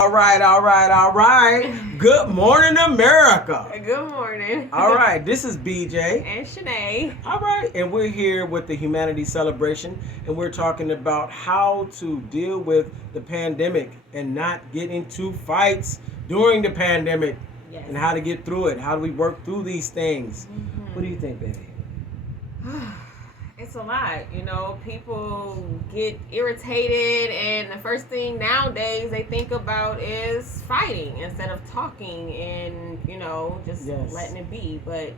All right. Good morning, America. Good morning. All right, this is BJ. And Shanae. All right, and we're here with the Humanity Celebration, and we're talking about how to deal with the pandemic and not get into fights during the pandemic, Yes. and how to get through it. How do we work through these things? What do you think, baby? It's a lot, people get irritated, and the first thing nowadays they think about is fighting instead of talking and, just Yes. letting it be. But,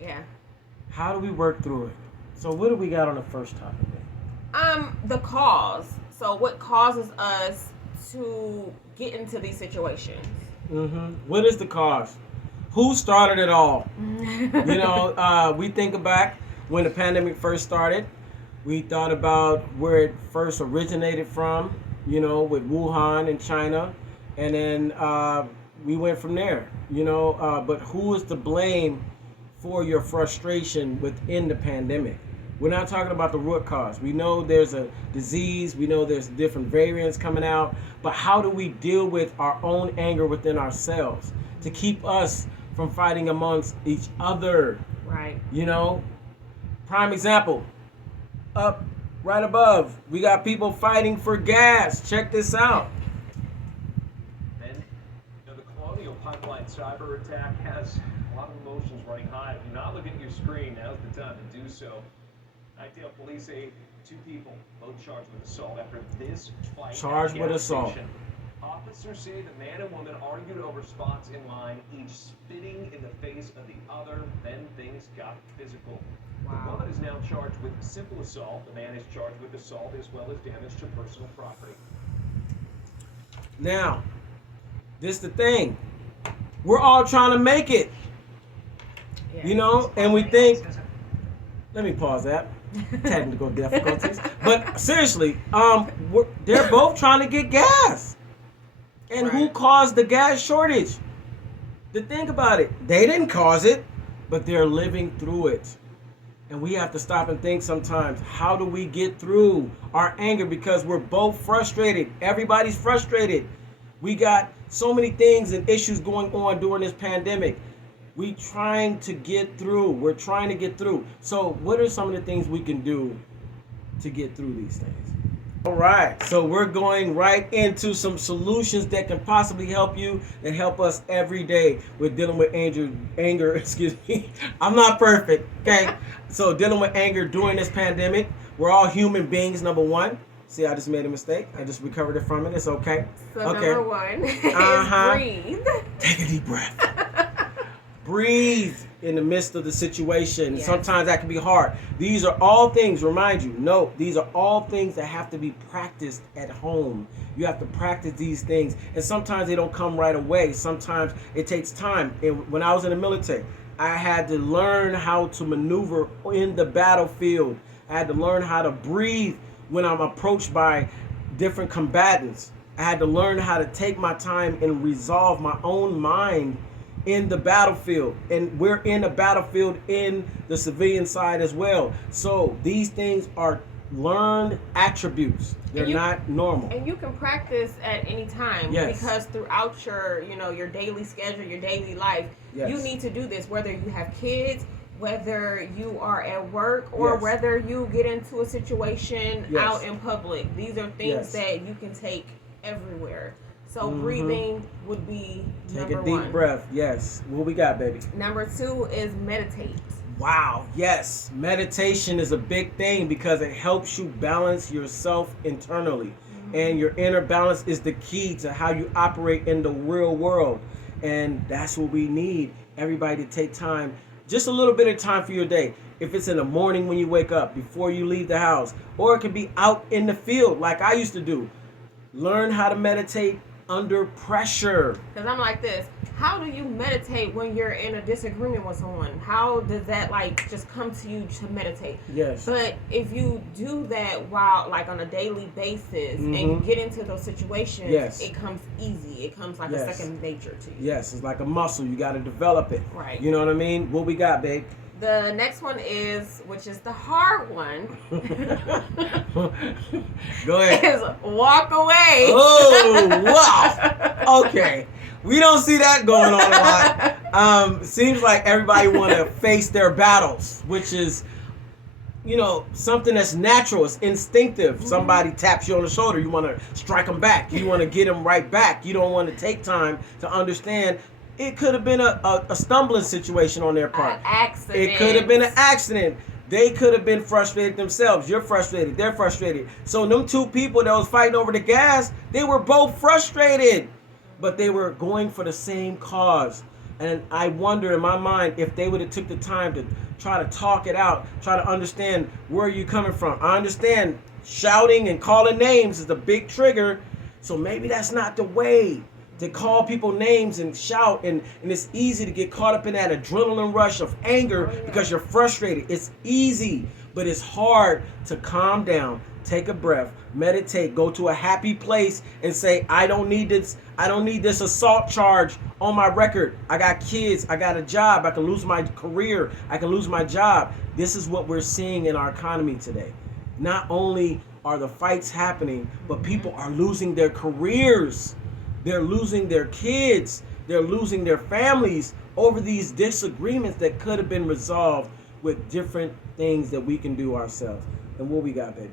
yeah. How do we work through it? So what do we got on the first topic, baby? The cause. So, what causes us to get into these situations? What is the cause? Who started it all? We think back when the pandemic first started. We thought about where it first originated from, with Wuhan in China. And then we went from there, But who is to blame for your frustration within the pandemic? We're not talking about the root cause. We know there's a disease. We know there's different variants coming out. But how do we deal with our own anger within ourselves to keep us from fighting amongst each other? Right. Prime example, up right above, we got people fighting for gas. Check this out. And the Colonial Pipeline cyber attack has a lot of emotions running high. If you're not looking at your screen, now's the time to do so. Idale police say 2 people, both charged with assault after this fight. Charged with assault. Officers say the man and woman argued over spots in line, each spitting in the face of the other. Then things got physical. Wow. The woman is now charged with simple assault. The man is charged with assault as well as damage to personal property. Now, this the thing. We're all trying to make it, Yeah. and we think, let me pause that. Technical difficulties. But seriously, they're both trying to get gas. And who Right. caused the gas shortage? To think about it, they didn't cause it, but they're living through it. And we have to stop and think sometimes, how do we get through our anger? Because we're both frustrated. Everybody's frustrated. We got so many things and issues going on during this pandemic. We're trying to get through. So what are some of the things we can do to get through these things? All right, so we're going right into some solutions that can possibly help you and help us every day with dealing with anger, excuse me. I'm not perfect, okay? So dealing with anger during this pandemic, we're all human beings, number one. See, I just made a mistake. I just recovered it from it. It's okay. So, Okay. number one is breathe. Take a deep breath. Breathe in the midst of the situation. Yes. Sometimes that can be hard. These are all things, remind you, no, these are all things that have to be practiced at home. You have to practice these things. And sometimes they don't come right away. Sometimes it takes time. And when I was in the military, I had to learn how to maneuver in the battlefield. I had to learn how to breathe when I'm approached by different combatants. I had to learn how to take my time and resolve my own mind in the battlefield. And we're in a battlefield in the civilian side as well. So these things are learned attributes. They're not normal. And you can practice at any time. Yes. Because throughout your daily schedule, your daily life, Yes. you need to do this, whether you have kids, whether you are at work, or Yes. whether you get into a situation Yes. out in public. These are things Yes. that you can take everywhere. So breathing would be Take number a deep one. breath. Yes. What we got, baby? Number 2 is meditate. Wow, yes. Meditation is a big thing because it helps you balance yourself internally. And your inner balance is the key to how you operate in the real world. And that's what we need. Everybody to take time, just a little bit of time for your day. If it's in the morning when you wake up, before you leave the house, or it can be out in the field like I used to do. Learn how to meditate under pressure. Because I'm like this. How do you meditate when you're in a disagreement with someone? How does that just come to you to meditate? Yes. But if you do that while on a daily basis and you get into those situations, Yes. it comes easy. It comes like Yes. a second nature to you. Yes, it's like a muscle. You got to develop it. Right. You know what I mean? What we got, babe? The next one which is the hard one. Go ahead. Is walk away. Oh, wow. Okay. We don't see that going on a lot. Seems like everybody want to face their battles, which is, something that's natural. It's instinctive. Mm-hmm. Somebody taps you on the shoulder. You want to strike them back. You want to get them right back. You don't want to take time to understand. It could have been a stumbling situation on their part. An accident. It could have been an accident. They could have been frustrated themselves. You're frustrated. They're frustrated. So them two people that was fighting over the gas, they were both frustrated. But they were going for the same cause. And I wonder in my mind if they would have took the time to try to talk it out, try to understand where you're coming from. I understand shouting and calling names is a big trigger. So maybe that's not the way to call people names and shout. And it's easy to get caught up in that adrenaline rush of anger because you're frustrated. It's easy, but it's hard to calm down, take a breath, meditate, go to a happy place and say, I don't need this assault charge on my record. I got kids, I got a job, I can lose my career, I can lose my job. This is what we're seeing in our economy today. Not only are the fights happening, but people are losing their careers. They're losing their kids. They're losing their families over these disagreements that could have been resolved with different things that we can do ourselves. And what we got, baby?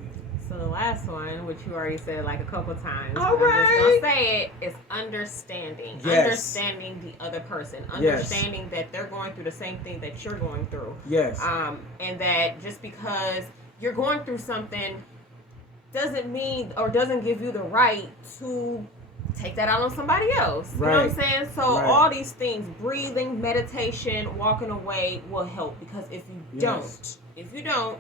So the last one, which you already said like a couple times, all I'm right. just gonna say it, is understanding. Yes. Understanding the other person. Understanding that they're going through the same thing that you're going through. Yes. And that just because you're going through something doesn't mean or doesn't give you the right to take that out on somebody else. You know what I'm saying? So all these things, breathing, meditation, walking away will help, because if you don't,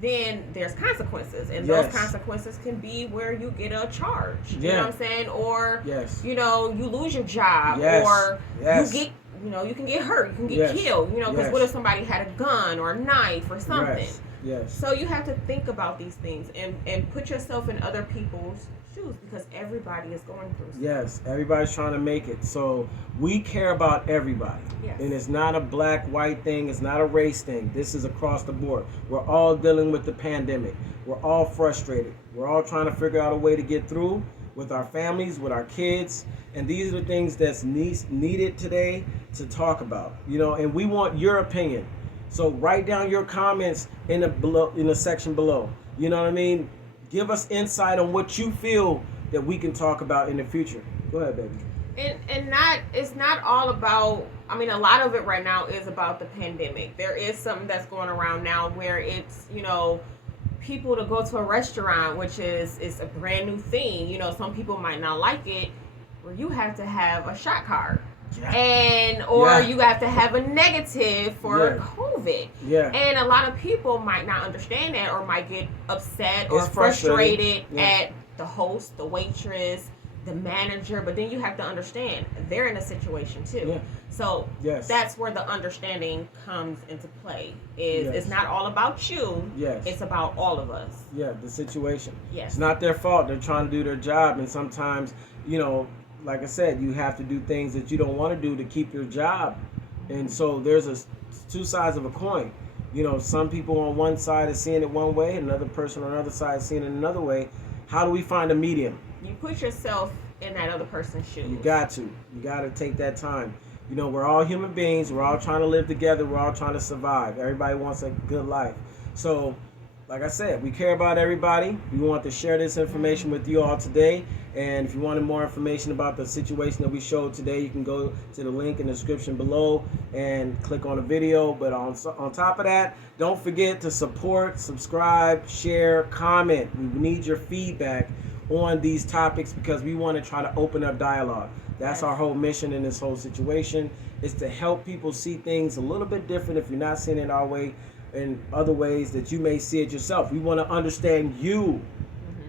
then there's consequences, and those consequences can be where you get a charge. You know what I'm saying? Or you lose your job, or you get you can get hurt, you can get killed, because what if somebody had a gun or a knife or something? Yes. So you have to think about these things and put yourself in other people's shoes, because everybody is going through something. Yes, everybody's trying to make it. So we care about everybody. Yes. And it's not a black, white thing. It's not a race thing. This is across the board. We're all dealing with the pandemic. We're all frustrated. We're all trying to figure out a way to get through with our families, with our kids. And these are the things that's needed today to talk about. And we want your opinion. So write down your comments in the section below. You know what I mean? Give us insight on what you feel that we can talk about in the future. Go ahead, baby. It's not all about, a lot of it right now is about the pandemic. There is something that's going around now where it's, people to go to a restaurant, which is a brand new thing. Some people might not like it, where you have to have a shot card. You have to have a negative for COVID. And a lot of people might not understand that, or might get upset or frustrated at the host, the waitress, the manager. But then you have to understand they're in a situation too. So that's where the understanding comes into play. It's not all about you. It's about all of us. The situation. It's not their fault. They're trying to do their job, and sometimes like I said, you have to do things that you don't want to do to keep your job. And so there's two sides of a coin. Some people on one side are seeing it one way, another person on the other side is seeing it another way. How do we find a medium? You put yourself in that other person's shoes. You got to take that time. We're all human beings. We're all trying to live together. We're all trying to survive. Everybody wants a good life. So, like I said, we care about everybody. We want to share this information with you all today. And if you wanted more information about the situation that we showed today, you can go to the link in the description below and click on the video. But on top of that, don't forget to support, subscribe, share, comment. We need your feedback on these topics, because we want to try to open up dialogue. That's our whole mission in this whole situation, is to help people see things a little bit different if you're not seeing it our way, in other ways that you may see it yourself. We want to understand you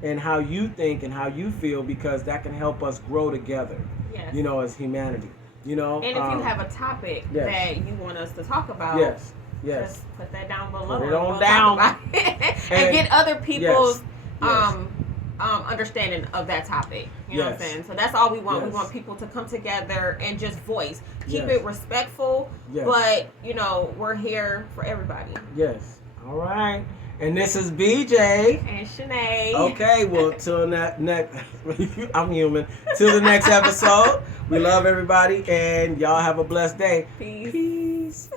and how you think and how you feel, because that can help us grow together, as humanity. And if you have a topic that you want us to talk about, just put that down below. Put it on down. And get other people's understanding of that topic. You know what I'm Yes. saying? So that's all we want. We Yes. want people to come together and just voice. Keep Yes. it respectful, Yes. but we're here for everybody. Yes. All right. And this is BJ. And Shanae. Okay, well, till next, I'm human. Till the next episode, we love everybody, and y'all have a blessed day. Peace. Peace.